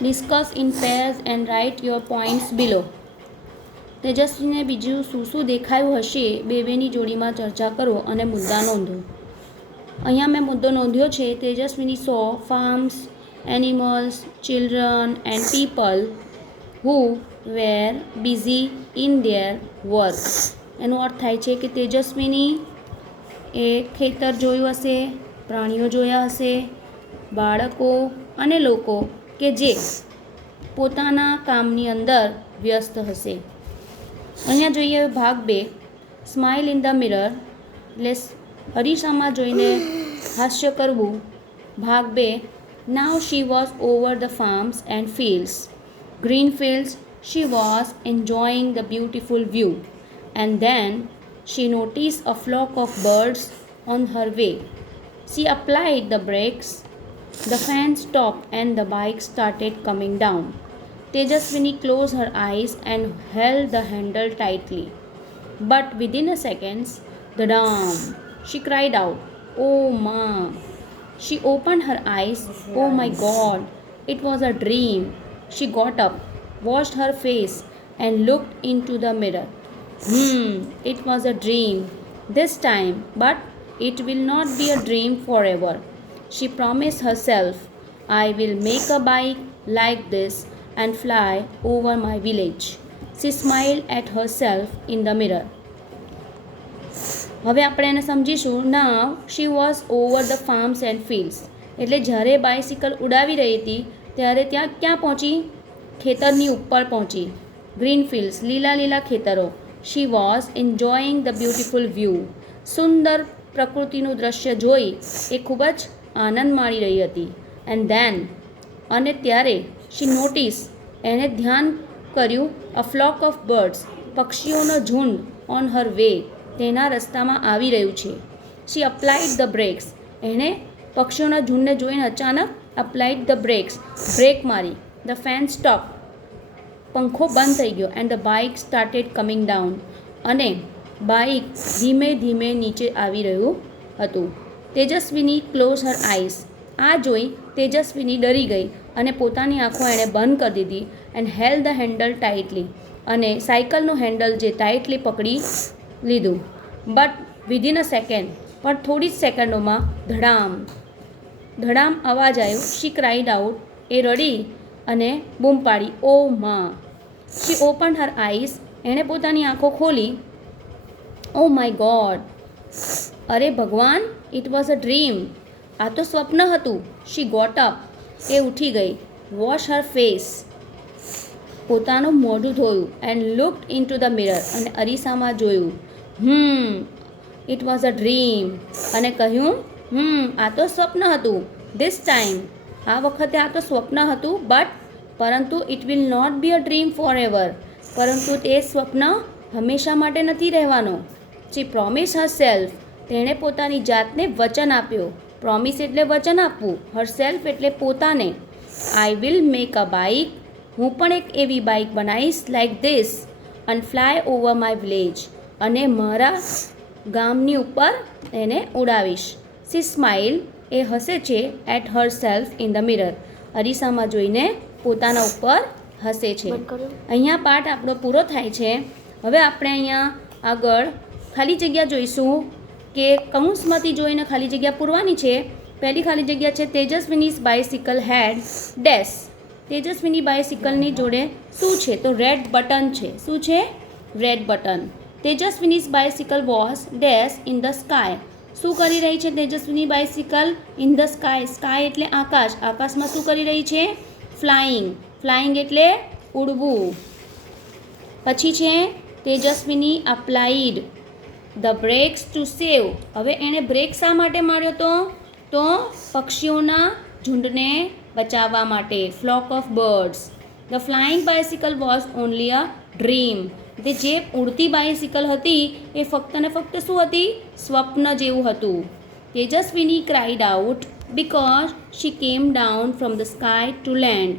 Discuss in pairs and write your points below. તેજસ્વીને બીજું શું દેખાયું હશે બેની જોડીમાં ચર્ચા કરો અને મુદ્દા નોંધો. અહીંયા મેં મુદ્દો નોંધ્યો છે. Tejaswini saw farms, animals, children and people who were busy in their work. એનો અર્થ થાય છે કે તેજસ્વીની એ ખેતર જોયું હશે, પ્રાણીઓ જોયા હશે, બાળકો અને લોકો કે જે પોતાના કામની અંદર વ્યસ્ત હશે. અહીંયા જોઈએ ભાગ 2, સ્માઇલ ઇન ધ મિરર, એટલે અરીસામાં જોઈને હાસ્ય કરવું. ભાગ 2, now she was over the farms and fields, green fields. She was enjoying the beautiful view and then she noticed a flock of birds on her way. She applied the brakes. The fan stopped and the bike started coming down. Tejaswini closed her eyes and held the handle tightly. But within a second, da-dam! She cried out, "Oh, Mom!" She opened her eyes. Oh my God! It was a dream. She got up, washed her face, and looked into the mirror. It was a dream this time, but it will not be a dream forever. She promised herself, I will make a bike like this and fly over my village. She smiled at herself in the mirror. હવે આપણે એને સમજીશું. Now she was over the farms and fields. એટલે જ્યારે bicycle ઉડાવી રહી હતી ત્યારે ત્યાં ક્યાં પહોંચી? ખેતરની ઉપર પહોંચી. ગ્રીન ફિલ્ડ્સ, લીલા લીલા ખેતરો. She was enjoying the beautiful view. સુંદર પ્રકૃતિનું દ્રશ્ય જોઈ એ ખૂબ જ આનંદ માણી રહી હતી. And then, અને ત્યારે she noticed, એણે ધ્યાન કર્યું, a flock of birds, પક્ષીઓનો ઝુંડ on her way, તેના રસ્તામાં આવી રહ્યું છે. She applied the brakes. એણે પક્ષીઓના ઝુંડને જોઈને અચાનક applied the brakes, બ્રેક મારી. The fan stopped. પંખો બંધ થઈ ગયો. And the bike started coming down. અને બાઇક ધીમે ધીમે નીચે આવી રહ્યું હતું. તેજસ્વીની ક્લોઝ હર આઈસ. આ જોઈ તેજસ્વીની ડરી ગઈ અને પોતાની આંખો એણે બંધ કરી દીધી. And held the handle tightly. અને સાયકલનું હેન્ડલ જે ટાઇટલી પકડી લીધું. બટ વિધિન અ સેકન્ડ, પણ થોડી જ સેકન્ડોમાં ધડામ અવાજ આવ્યો. શી ક્રાઇડ આઉટ. એ રડી અને બૂમ પાડી, ઓ માં. શી ઓપન્ડ હર આઈસ. એણે પોતાની આંખો ખોલી. Oh my God! અરે ભગવાન! It was a dream. આ તો સ્વપ્ન હતું. શી ગોટ અપ. એ ઉઠી ગઈ. Wash her face. પોતાનું મોઢું ધોયું. And looked into the mirror. અને અરીસામાં જોયું. It was a dream. અને કહ્યું, આ તો સ્વપ્ન હતું. ધીસ ટાઈમ, આ વખતે આ તો સ્વપ્ન હતું. પરંતુ it will not be a dream forever. પરંતુ તે સ્વપ્ન હંમેશા માટે નથી રહેવાનો. She promise herself. તેણે પોતાની જાતને વચન આપ્યો. પ્રોમિસ એટલે વચન આપવું. હર સેલ્ફ એટલે પોતાને. I will make a bike. હું પણ એક એવી બાઇક બનાવીશ લાઈક ધીસ અને ફ્લાય ઓવર માય વિલેજ. અને મારા ગામની ઉપર એને ઉડાવીશ. શી સ્માઇલ. એ હસે છે at herself in the mirror. અરીસામાં જોઈને પોતાના ઉપર હસે છે. અહીંયા પાઠ આપણો પૂરો થાય છે. હવે આપણે અહીંયા આગળ ખાલી જગ્યા જોઈશું કે કૌંસમાંથી જોઈને ખાલી જગ્યા પૂરવાની છે. પહેલી ખાલી જગ્યા છે તેજસ્વીનીઝ બાઇસિકલ હેડ ડેશ. તેજસ્વીની બાઇસિકલની જોડે શું છે? તો રેડ બટન છે. શું છે? Red button. Tejaswini's bicycle was dash in the sky. શું કરી રહી છે Tejaswini bicycle? In the sky. Sky એટલે આકાશ. આકાશમાં શું કરી રહી છે? ફ્લાઇંગ. ફ્લાઇંગ એટલે ઉડવું. પછી છે Tejaswini applied the brakes to save. હવે એણે બ્રેક શા માટે માર્યો તો પક્ષીઓના ઝુંડને બચાવવા માટે. Flock of birds. The flying bicycle was only a dream. તે જે ઉડતી બાઇસિકલ હતી એ ફક્ત ને ફક્ત શું હતી? સ્વપ્ન જેવું હતું. Tejaswini cried out because she came down from the sky to land.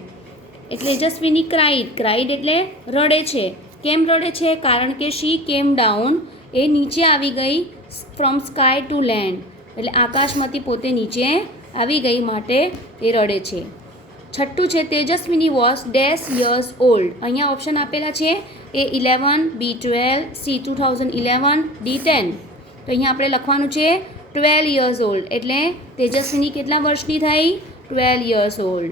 એટલે તેજસ્વીની ક્રાઇડ એટલે રડે છે. કેમ રડે છે? કારણ કે શી કેમ ડાઉન, એ નીચે આવી ગઈ ફ્રોમ સ્કાય ટુ લેન્ડ. એટલે આકાશમાંથી પોતે નીચે આવી ગઈ માટે એ રડે છે. છઠ્ઠું છે તેજસ્વીની વોઝ ડેશ યર્સ ઓલ્ડ. અહીંયા ઓપ્શન આપેલા છે A11, B12, C2011, D10. તો અહીંયા આપણે લખવાનું છે 12 years old. એટલે તેજસ્વીની કેટલા વર્ષની થઈ? 12 years old.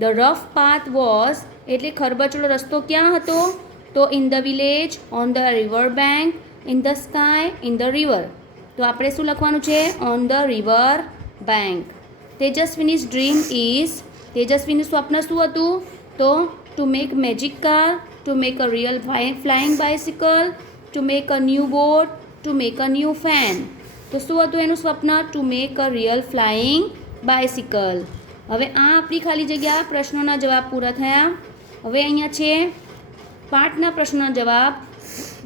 The rough path was એટલે ખરબચડો રસ્તો ક્યાં હતો? તો in the village, on the river bank, in the sky, in the river. તો આપણે શું લખવાનું છે? On the river bank. Tejaswini's dream is તેજસ્વીનું સ્વપ્ન શું હતું? તો to make magic car, to make a real flying bicycle, to make a new boat, to make a new fan. તો શું હતું એનું સ્વપ્ન? Two make a real flying bicycle. હવે આ આપણી ખાલી જગ્યા પ્રશ્નોના જવાબ પૂરા થયા. હવે અહીંયા છે પાઠના પ્રશ્નનો જવાબ.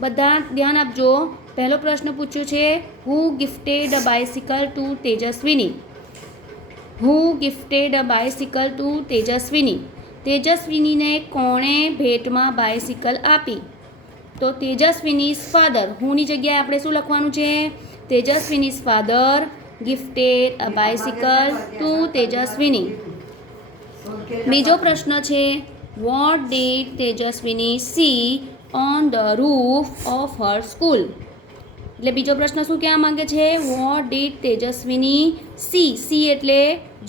બધા ધ્યાન આપજો. પહેલો પ્રશ્ન પૂછ્યો છે who gifted a bicycle to Tejaswini. Who gifted a bicycle to Tejaswini. તેજસ્વીનીને કોણે ભેટમાં બાયસિકલ આપી? તો તેજસ્વીનીઝ ફાધર. હુની જગ્યાએ આપણે શું લખવાનું છે? Tejaswini's father gifted a bicycle to Tejaswini. બીજો પ્રશ્ન છે what did Tejaswini see on the roof of her school. એટલે બીજો પ્રશ્ન શું કહેવા માંગે છે? વોટ ડીડ તેજસ્વીની સી એટલે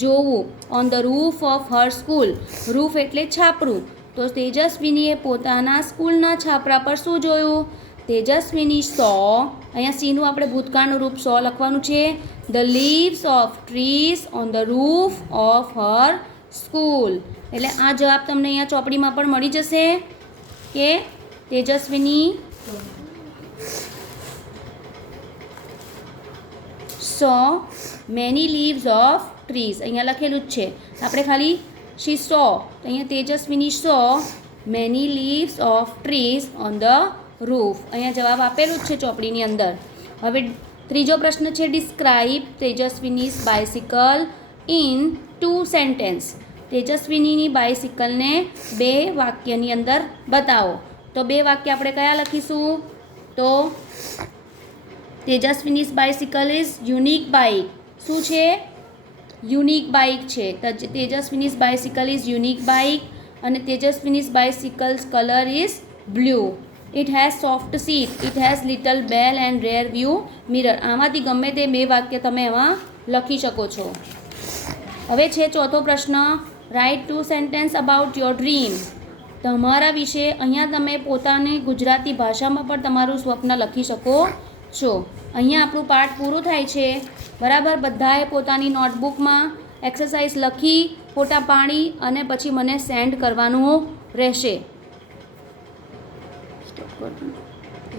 જોવું, on the roof of her school. Roof એટલે છાપરું. તો તેજસ્વીનીએ પોતાના સ્કૂલના છાપરા પર શું જોયું? તેજસ્વીની સો, અહીંયા સીનું આપણે ભૂતકાળનું રૂપ સો લખવાનું છે. The leaves of trees on the roof of her school. એટલે આ જવાબ તમને અહીંયા ચોપડીમાં પણ મળી જશે કે Tejaswini saw many leaves of trees. અહીંયા લખેલું જ છે, આપણે ખાલી શી સો. તો અહીંયા Tejaswini saw many leaves of trees on the roof. અહીંયા જવાબ આપેલું જ છે ચોપડીની અંદર. હવે ત્રીજો પ્રશ્ન છે describe Tejaswini's bicycle in 2 sentence. તેજસ્વીનીની બાયસિકલને 2 વાક્યની અંદર બતાવો. તો 2 વાક્ય આપણે કયા લખીશું? તો Tejaswini's bicycle is unique bike. શું છે? યુનિક બાઇક છે. Tejaswini's bicycle is unique bike. અને Tejaswini's bicycle's colour is blue. It has soft seat, it has little bell and rear view mirror. આમાંથી ગમે તે 2 વાક્ય તમે એમાં લખી શકો છો. હવે છે ચોથો પ્રશ્ન write 2 sentence about your dream. તમારા વિશે અહીંયા તમે પોતાની ગુજરાતી ભાષામાં પણ તમારું સ્વપ્ન લખી શકો છો. અહીંયા આપણું પાઠ પૂરું થાય છે. બરાબર, બધાએ પોતાની નોટબુકમાં એક્સરસાઇઝ લખી, ફોટા પાડી અને પછી મને સેન્ડ કરવાનું રહેશે.